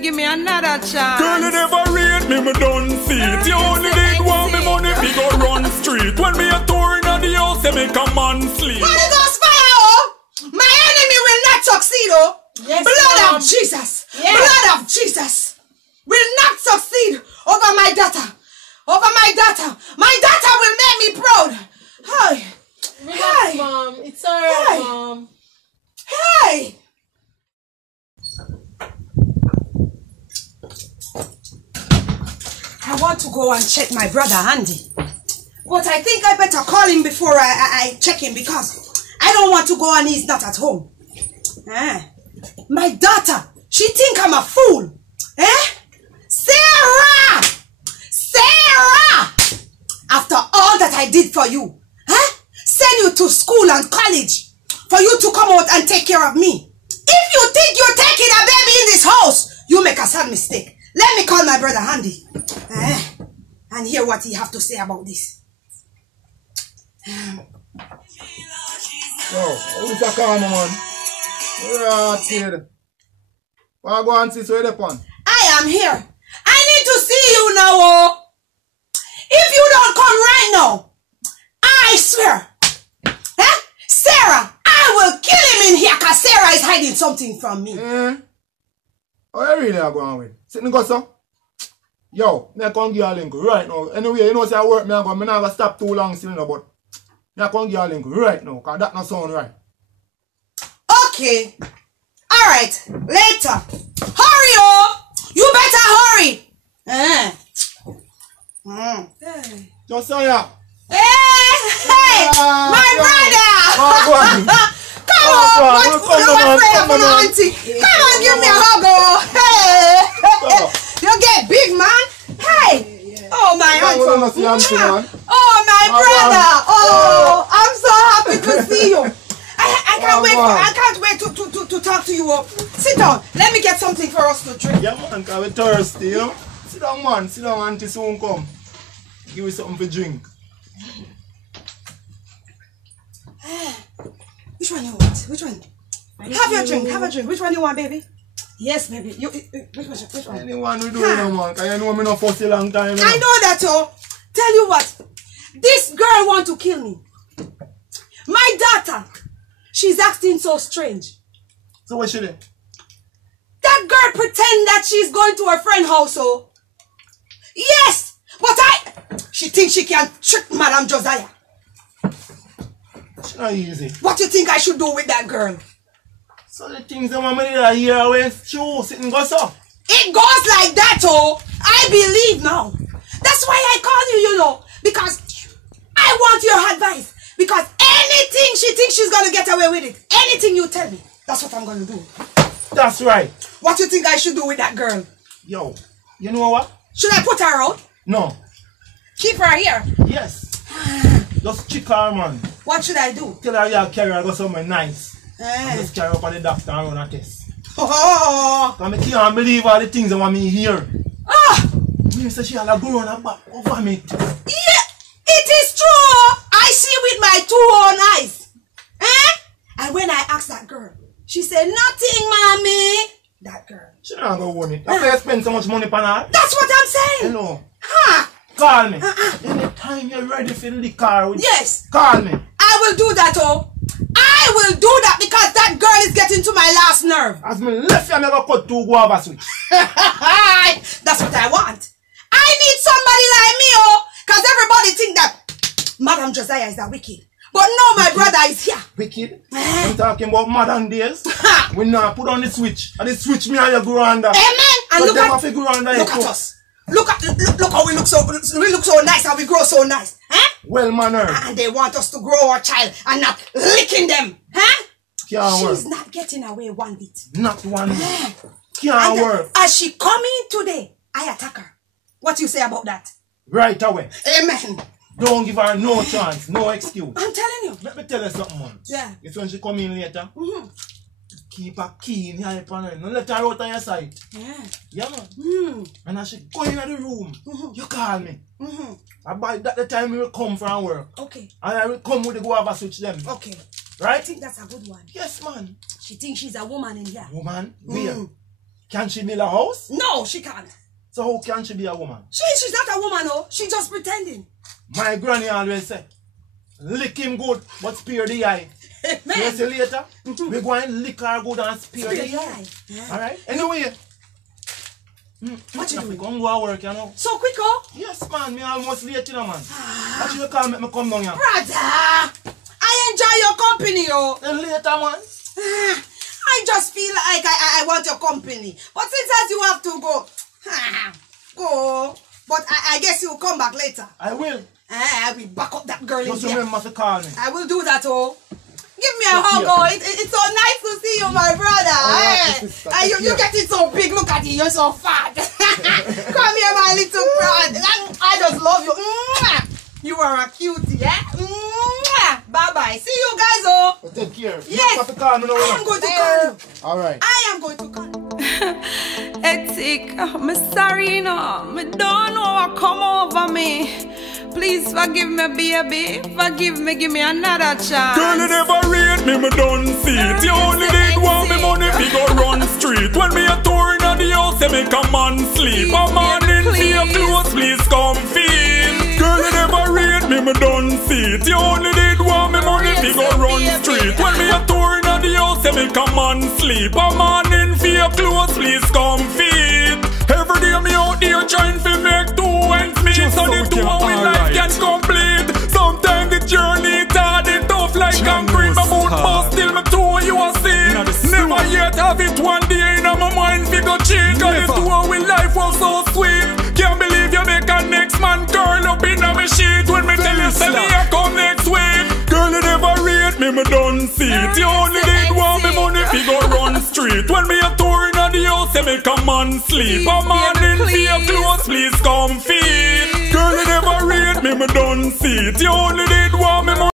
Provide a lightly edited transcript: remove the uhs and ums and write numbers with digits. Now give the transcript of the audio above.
Give me another chance. Girl, you never rate me, me don't see it. You only did want me money, me go run street. When me a tour in the house, they make a man sleep. Holy Ghost fire, oh! My enemy will not succeed, oh! Yes, blood of Jesus! Yes. Blood of Jesus! Will not succeed over my daughter! Over my daughter! My daughter will make me proud! Hey! Relax, Hey. Mom. It's alright, Hey. Mom. Hey! I want to go and check my brother Andy. But I think I better call him before I check him because I don't want to go and he's not at home. My daughter, she think I'm a fool. Sarah! Sarah! After all that I did for you, send you to school and college for you to come out and take care of me. If you think you're taking a baby in this house, you make a sad mistake. Let me call my brother Andy and hear what he have to say about this. Yo, who's that calm, man? Right, kid. What go on, sis, where they pon? I am here. I need to see you now. Oh. If you don't come right now, I swear, Sarah, I will kill him in here because Sarah is hiding something from me. Oh, you really are going with? Sit and go, sir. Yo, me come give you a link right now. Anyway, you know, say I work, me not gonna stop too long still, no, but me come give you a link right now, because that not sound right. Okay. Alright. Later. Hurry, oh! You better hurry. Just say ya. Hey! My brother! Go on. Come on! What's prayer for my auntie? Come on, give me a hug, oh! Hey! You get big, man. Hey! Oh, my auntie. Oh, my brother! Oh, I'm so happy to see you. I can't wait. I can't wait to talk to you. Sit down. Let me get something for us to drink. Yeah, man, because we're thirsty, you know? Sit down, man. Sit down, auntie soon come. Give me something to drink. Which one you want? Which one? Have your drink. Have a drink. Which one you want, baby? Yes, baby. You. Which one? Anyone will do it, man. Because you know me not for a long time. I know that, oh. Tell you what. This girl want to kill me. My daughter. She's acting so strange. So what she do? That girl pretend that she's going to her friend's house, oh. Yes, but she thinks she can trick Madam Josiah. It's not easy. What do you think I should do with that girl? So the things that my money that here away, true, sit and go so. It goes like that, oh. I believe now. That's why I call you, you know, because I want your advice. Because anything she thinks she's going to get away with it, anything you tell me, that's what I'm going to do. That's right. What do you think I should do with that girl? Yo, you know what? Should I put her out? No. Keep her here? Yes. Just chick her, man. What should I do? Tell her you carry her go somewhere nice. And just carry her up on the doctor and run a test. Oh. Because I can't believe all the things that want me hear. Ah. Me say she had a go on her back over me. Yeah, it is true. I see with my 2 own eyes. And when I asked that girl, she said, nothing, mommy. That girl. She not going to want it. After you spend so much money on her. That's what I'm saying. Hello. Huh? Call me. Anytime you're ready for the car with Yes. Call me. I will do that, oh. I will do that because that girl is getting to my last nerve. As me left you, I never cut 2 guava switch. That's what I want. I need somebody like me, oh. Because everybody think that Madam Josiah is a wicked. But no, my brother is here. Wicked? I'm talking about modern days. We now put on the switch. And the switch me and you go under. Amen. And so look at us. Look how we look so nice and we grow so nice. Well mannered. And they want us to grow our child and not licking them. She's not getting away one bit. Not one bit. Can't work. As she come in today, I attack her. What you say about that? Right away. Amen. Don't give her no chance, no excuse. I'm telling you. Let me tell you something, man. Yeah. It's when she come in later. Keep a keen eye on her. Don't let her out on your side. Yeah. Yeah, man. And as she go in the room, you call me. And by that time, we will come from work. Okay. And I will come with the guava switch them. Okay. Right? I think that's a good one. Yes, man. She thinks she's a woman in here. Woman? Where? Can she build a house? No, she can't. So how can she be a woman? She's not a woman, no. She's just pretending. My granny always say, lick him good, but spare the eye. Man. You see later, we go and lick her good and spare the eye. Yeah. Alright? Anyway. What you doing? Come go to work, you know. So quick, oh? Yes, man. Me almost late, you know, man. What you call me come down here? Brother, I enjoy your company, oh. Then later, man. I just feel like I want your company. But since as you have to go, go. But I guess you'll come back later. I will. I will back up that girl in Just here. remember to call me. I will do that, oh. Give me a hug, oh. It's so nice to see you, my brother. You get it so big. Look at you. You're so fat. Come here, my little brother. I just love you. You are a cutie, yeah? Bye-bye. See you guys, oh. But take care. Yes. You have to call me now. I am going to call you. Alright. I am going to call you. Etik, I'm sorry, you know. Me don't know what come over me. Please forgive me, baby. Forgive me, give me another chance. Girl, you never rate me don't see it. You only did want me money, we go run street. When me a tour in the house, they make a man sleep. A man in your clothes, please come feel. Girl, you never rate me don't see it. You only did want me money, we go run street. When me a tour in the house, they make a man sleep. A man in your clothes, please come feel. Every day me out there trying to make two ends meet, so the two we life can complete. Sometimes the journey hard and tough like concrete. My boot bust till me two you are seen. Never yet have it one day in my mind figure cheat. Cause the two we life was so sweet. Can't believe you make a next man curl up in a sheet. When me tell you say me I come next week. Girl, you never rate me don't see it. You only did want me money we go run street. When me a tour in the house, they make a man sleep. A man in your clothes, please come feed. Girl, you never rate me don't see it. You only did